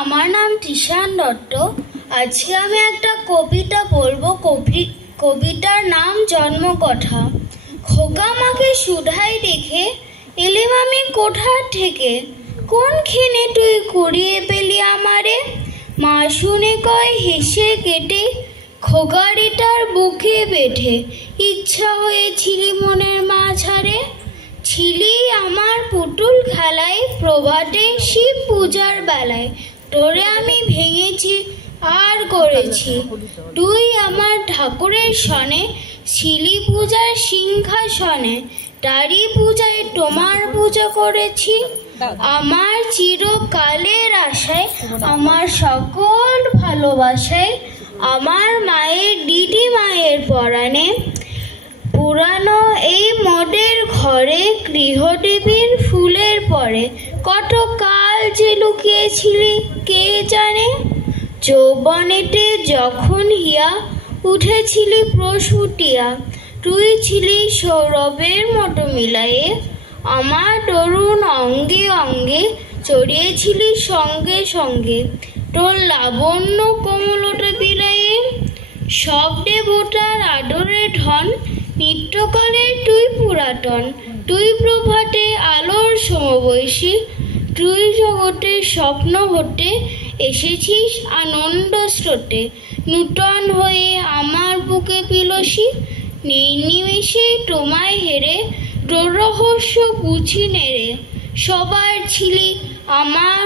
আমার নাম টিশান দত্ত। আজকে আমি একটা কবিতা বলবো। কবিতার নাম জন্মকথা। খোকা মাকে শুধাই দেখে এলিম আমি কোথা থেকে, কোনখানে তুই কুড়িয়ে পেলি আমারে। মা শুনে কয় হেসে কেটে, খোকারে তার বুকে বেঁধে ইচ্ছা হয়েছিলি মনের মাঝারে। ছিলি আমার পুতুল খেলায় প্রভাতে শিব পূজার বেলায়, তোরে আমি ভেঙেছি আর করেছি। তুই আমার ঠাকুরের সনে ছিলি পূজার সিংহাসনে, তারই পূজায় তোমার পূজা করেছি। আমার চিরকালের আশায়, আমার সকল ভালোবাসায়, আমার মায়ের দিদি মায়ের পরাণে, পুরানো এই মদের ঘরে গৃহদেবীর ফুলের পরে কত কাল যে লুকিয়েছিলি কে জানে। যৌবনেতে যখন হিয়া উঠেছিলি প্রসূতিয়া, তুই ছিলি সৌরভের মতো মিলায়ে, আমার তরুণ অঙ্গে অঙ্গে চড়িয়েছিলি সঙ্গে সঙ্গে তোর লাবণ্য কোমলতা বিলায়ে। সব দেবতার আদরের ধন, নিত্যকালের তুই পুরাতন, তুই প্রভাতে আলোর সমবয়সী, তুই জগতের স্বপ্ন হতে এসেছিস আনন্দ স্রোতে, নূতন হয়ে আমার বুকে পিলসি। নির্নিমেষে তোমায় হেরে তোর রহস্য বুঝি নেড়ে, সবার ছিলি আমার